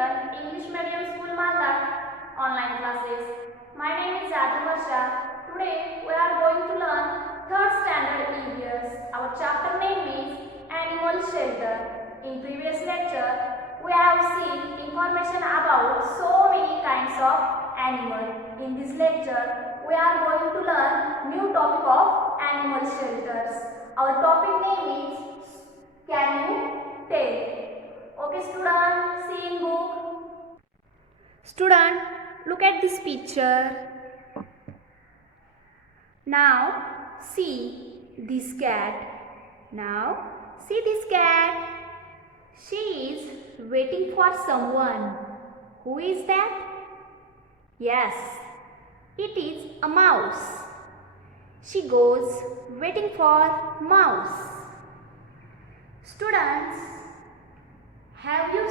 Center, English Medium School Malda, online classes. My name is Varsha. Today we are going to learn 3rd standard EVS. Our chapter name is Animal Shelter. In previous lecture, we have seen information about so many kinds of animals. In this lecture, we are going to learn new topic of animal shelters. Our topic name is Can you tell? Okay student, see in book. Student, look at this picture. Now see this cat. Now see this cat. She is waiting for someone. Who is that? Yes, it is a mouse. She goes waiting for mouse. Students, have you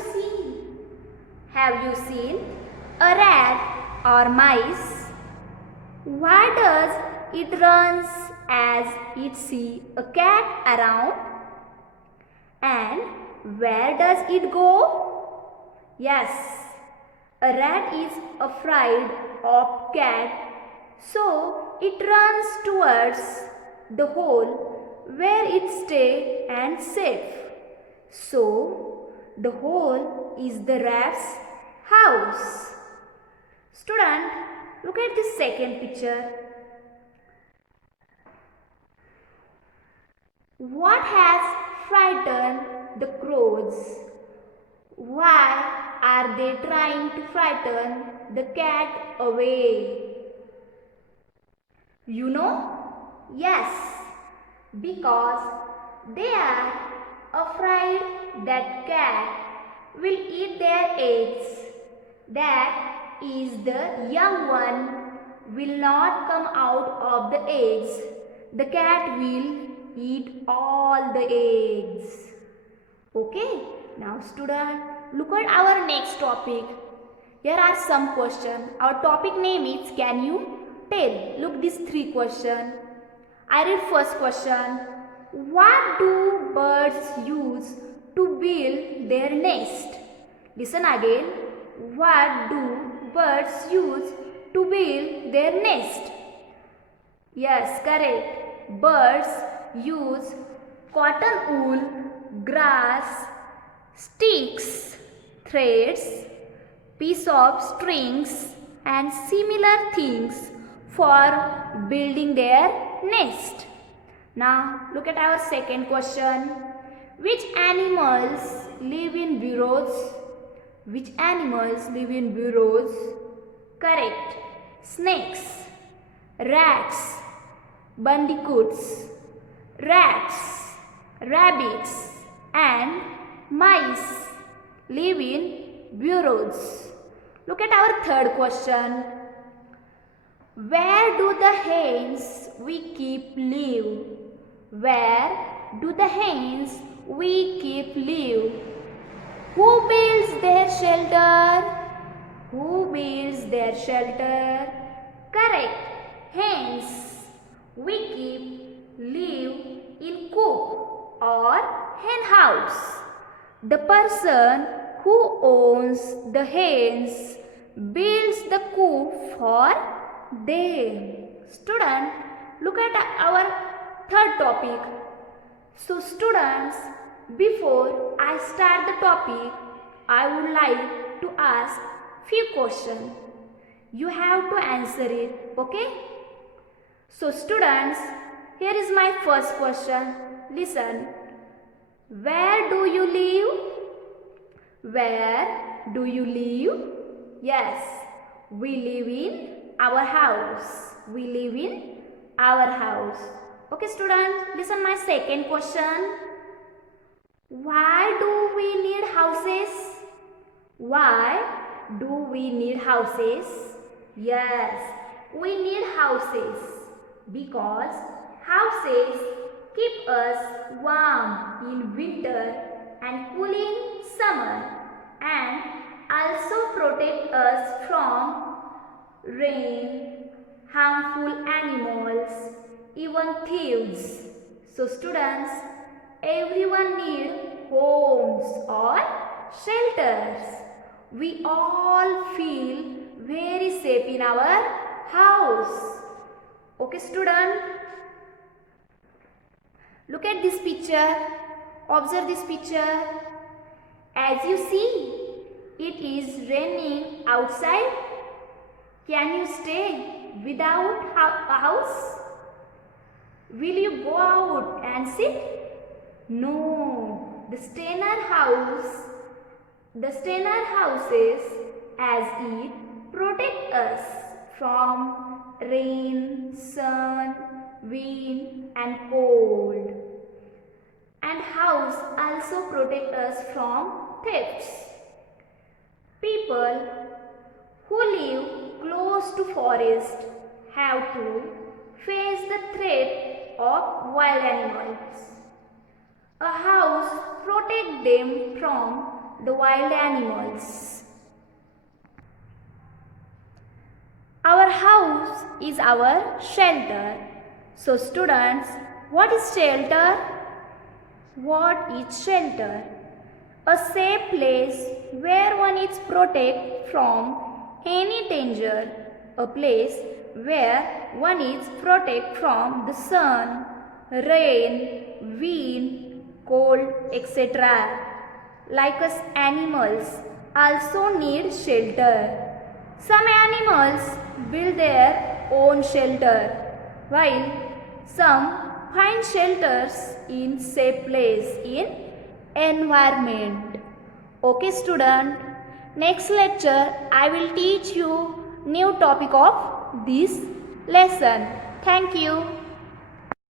seen a rat or mice? Why does it runs as it see a cat around? And where does it go? Yes, a rat is afraid of cat, so it runs towards the hole where it stay and safe. So the hole is the rat's house. Student, look at this second picture. What has frightened the crows? Why are they trying to frighten the cat away? You know? Yes, because they are afraid that cat will eat their eggs. That is, the young one will not come out of the eggs. The cat will eat all the eggs. Okay, now student, look at our next topic. Here are some questions. Our topic name is Can you tell? Look, these 3 questions. I read first question. What do birds use to build their nest? Listen again. What do birds use to build their nest? Yes, correct. Birds use cotton wool, grass, sticks, threads, piece of strings and similar things for building their nest. Now look at our second question. Which animals live in burrows? Which animals live in burrows? Correct. Snakes, rats, bandicoots, rats, rabbits and mice live in burrows. Look at our third question. Where do the hens we keep live? Where do the hens we keep live? Who builds their shelter? Who builds their shelter? Correct. Hens we keep live in coop or hen house. The person who owns the hens builds the coop for them. Student, look at our third topic. So students, before I start the topic, I would like to ask few questions. You have to answer it, okay? So students, here is my first question. Listen. Where do you live? Where do you live? Yes, we live in our house. We live in our house. Okay students, listen my second question. Why do we need houses? Why do we need houses? Yes, we need houses because houses keep us warm in winter and cool in summer and also protect us from rain, harmful animals, even thieves. So students, everyone needs homes or shelters. we all feel very safe in our house. Okay, student? Look at this picture. Observe this picture. As you see, it is raining outside. Can you stay without a house? Will you go out and sit? No. The Steiner houses as it protect us from rain, sun, wind and cold. And house also protect us from thefts. People who live close to forest have to face the threat of wild animals. A house protects them from the wild animals. Our house is our shelter. So students, what is shelter? What is shelter? A safe place where one is protected from any danger. A place where one is protected from the sun, rain, wind, cold, etc. Like us animals also need shelter. Some animals build their own shelter, while some find shelters in safe place in environment. Okay student, next lecture I will teach you new topic of this lesson. Thank you.